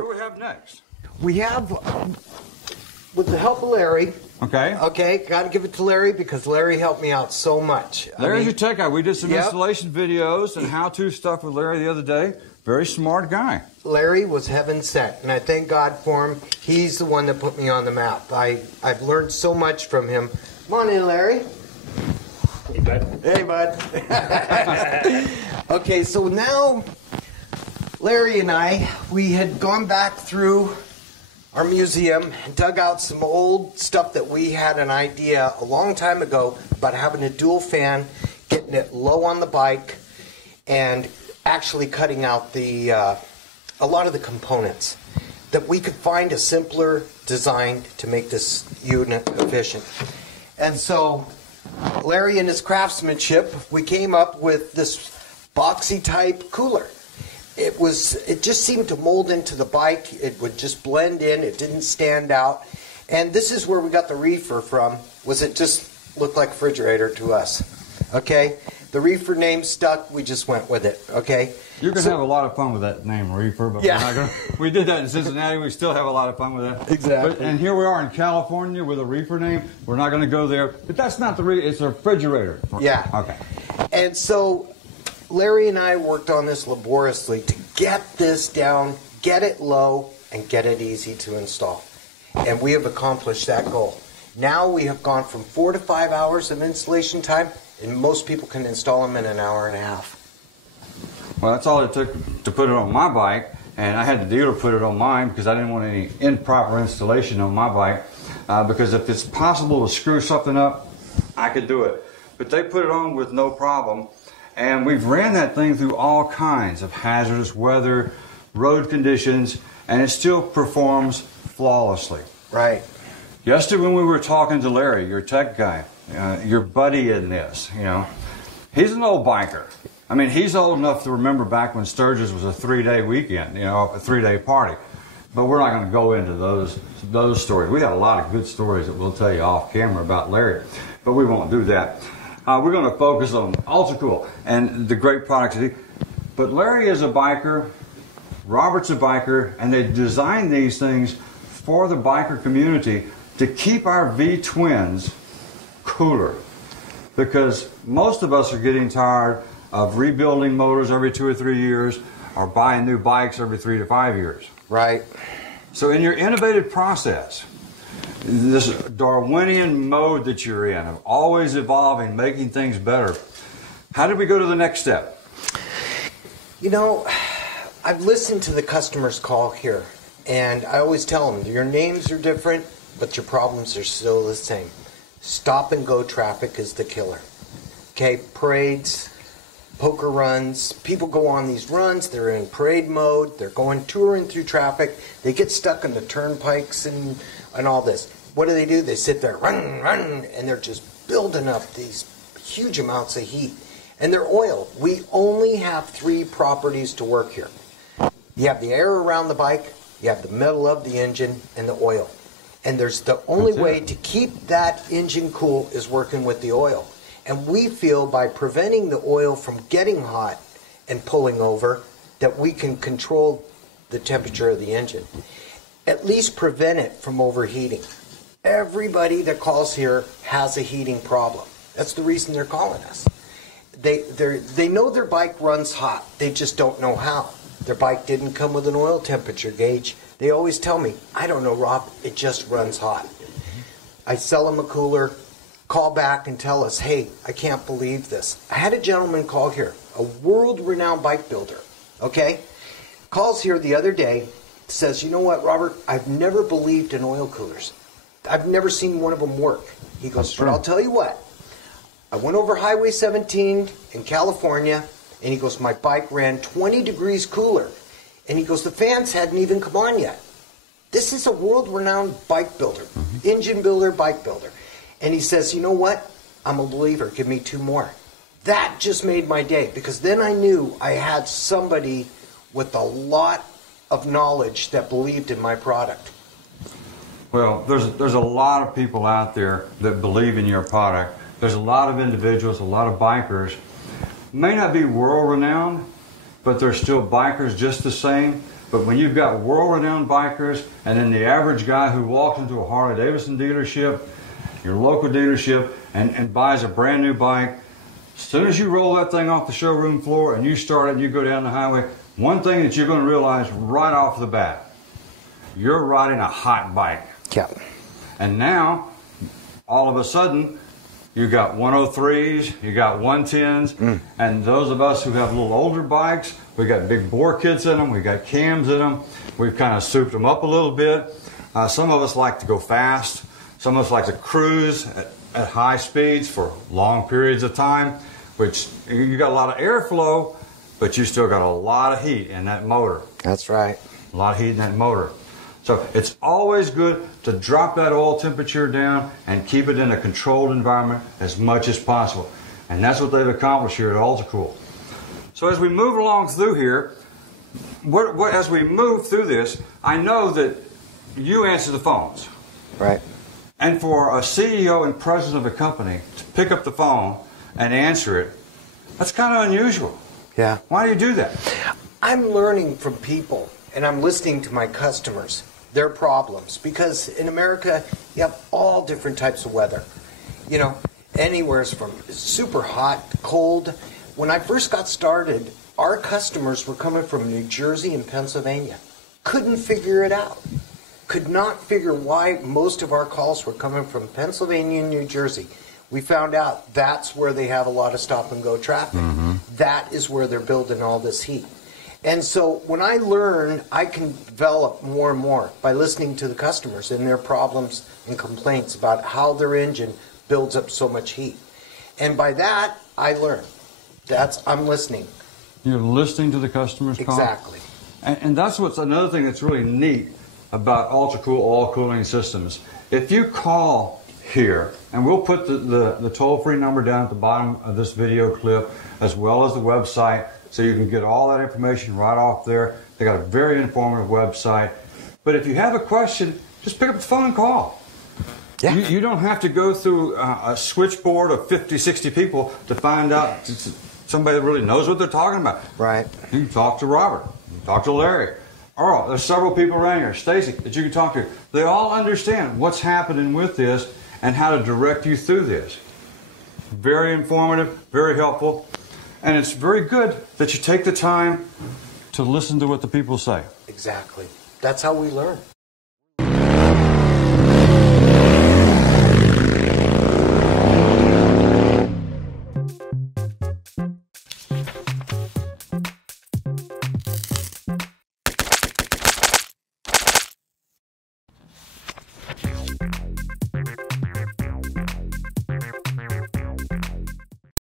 What do we have next? We have, with the help of Larry. Okay. Okay, got to give it to Larry because Larry helped me out so much. Larry's your tech guy. We did some installation videos and how-to stuff with Larry the other day. Very smart guy. Larry was heaven sent, and I thank God for him. He's the one that put me on the map. I've learned so much from him. Come on in, Larry. Hey, bud. Hey, bud. Okay, so now Larry and I, we had gone back through our museum and dug out some old stuff that we had an idea a long time ago about having a dual fan, getting it low on the bike, and actually cutting out the a lot of the components, that we could find a simpler design to make this unit efficient. And so Larry and his craftsmanship, we came up with this boxy type cooler. It just seemed to mold into the bike. It would just blend in. It didn't stand out. And this is where we got the Reefer from. It just looked like a refrigerator to us. Okay? The Reefer name stuck. We just went with it. Okay? You're going to have a lot of fun with that name, Reefer. But yeah. We're not gonna, we did that in Cincinnati. We still have a lot of fun with that. Exactly. And here we are in California with a Reefer name. We're not going to go there. But that's not the Reefer. It's a refrigerator. Yeah. Okay. And so Larry and I worked on this laboriously to get this down, get it low, and get it easy to install. And we have accomplished that goal. Now we have gone from 4 to 5 hours of installation time, and most people can install them in an hour and a half. Well, that's all it took to put it on my bike, and I had the dealer put it on mine because I didn't want any improper installation on my bike, because if it's possible to screw something up, I could do it. But they put it on with no problem. And we've ran that thing through all kinds of hazardous weather, road conditions, and it still performs flawlessly. Right. Yesterday when we were talking to Larry, your tech guy, your buddy in this, he's an old biker. I mean, he's old enough to remember back when Sturgis was a 3-day weekend, a 3-day party. But we're not going to go into those stories. We got a lot of good stories that we'll tell you off camera about Larry, but we won't do that. We're going to focus on UltraCool and the great products. But Larry is a biker, Robert's a biker, and they designed these things for the biker community to keep our V-twins cooler. Because most of us are getting tired of rebuilding motors every 2 or 3 years or buying new bikes every 3 to 5 years. Right. So in your innovative process, this Darwinian mode that you're in, of always evolving, making things better, how did we go to the next step? I've listened to the customers call here, and I always tell them, your names are different, but your problems are still the same. Stop and go traffic is the killer. Okay, parades, poker runs, people go on these runs, they're in parade mode, they're touring through traffic, they get stuck in the turnpikes and all this. What do? They sit there, run, run, and they're just building up these huge amounts of heat. And they're oil. We only have 3 properties to work here. You have the air around the bike, you have the metal of the engine, and the oil. And there's the only way to keep that engine cool is working with the oil. And we feel by preventing the oil from getting hot and pulling over that we can control the temperature of the engine. At least prevent it from overheating. Everybody that calls here has a heating problem. That's the reason they're calling us. They know their bike runs hot. They just don't know how. Their bike didn't come with an oil temperature gauge. They always tell me, I don't know, Rob, it just runs hot. I sell them a cooler, call back and tell us, hey, I can't believe this. I had a gentleman call here, a world-renowned bike builder, okay? Calls here the other day, says, you know what, Robert, I've never believed in oil coolers. I've never seen one of them work. He goes, but I'll tell you what, I went over Highway 17 in California, and he goes, my bike ran 20 degrees cooler. And he goes, the fans hadn't even come on yet. This is a world-renowned bike builder, engine builder, bike builder. And he says, you know what? I'm a believer. Give me 2 more. That just made my day, because then I knew I had somebody with a lot of knowledge that believed in my product. Well, there's a lot of people out there that believe in your product. There's a lot of individuals, a lot of bikers. May not be world-renowned, but they're still bikers just the same. But when you've got world-renowned bikers, and then the average guy who walks into a Harley-Davidson dealership, your local dealership, and buys a brand new bike, as soon as you roll that thing off the showroom floor and you start it and you go down the highway, one thing that you're going to realize right off the bat, you're riding a hot bike. Yeah. And now, all of a sudden, you got 103s, you got 110s, and those of us who have a little older bikes, we got big bore kits in them, we got cams in them, we've kind of souped them up a little bit. Some of us like to go fast, some of us like to cruise at high speeds for long periods of time, which you got a lot of airflow, but you still got a lot of heat in that motor. That's right. A lot of heat in that motor. So it's always good to drop that oil temperature down and keep it in a controlled environment as much as possible. And that's what they've accomplished here at UltraCool. So as we move along through here, as we move through this, I know that you answer the phones. Right. And for a CEO and president of a company to pick up the phone and answer it, that's kind of unusual. Yeah. Why do you do that? I'm learning from people, and I'm listening to my customers, their problems, because in America you have all different types of weather. You know, anywhere from super hot, cold. When I first got started, our customers were coming from New Jersey and Pennsylvania. Couldn't figure it out. Could not figure why most of our calls were coming from Pennsylvania and New Jersey. We found out that's where they have a lot of stop and go traffic. That is where they're building all this heat. And so when I learn, I can develop more and more by listening to the customers and their problems and complaints about how their engine builds up so much heat. And by that, I learn. I'm listening. You're listening to the customer's call? Exactly. And that's what's another thing that's really neat about UltraCool Oil Cooling Systems. If you call here, and we'll put the toll-free number down at the bottom of this video clip, as well as the website, so you can get all that information right off there. They got a very informative website. But if you have a question, just pick up the phone and call. Yeah. You don't have to go through a switchboard of 50, 60 people to find out somebody that really knows what they're talking about. Right. You can talk to Robert. You can talk to Larry. Earl, there's several people around here. Stacy, that you can talk to. They all understand what's happening with this and how to direct you through this. Very informative, very helpful. And it's very good that you take the time to listen to what the people say. Exactly. That's how we learn.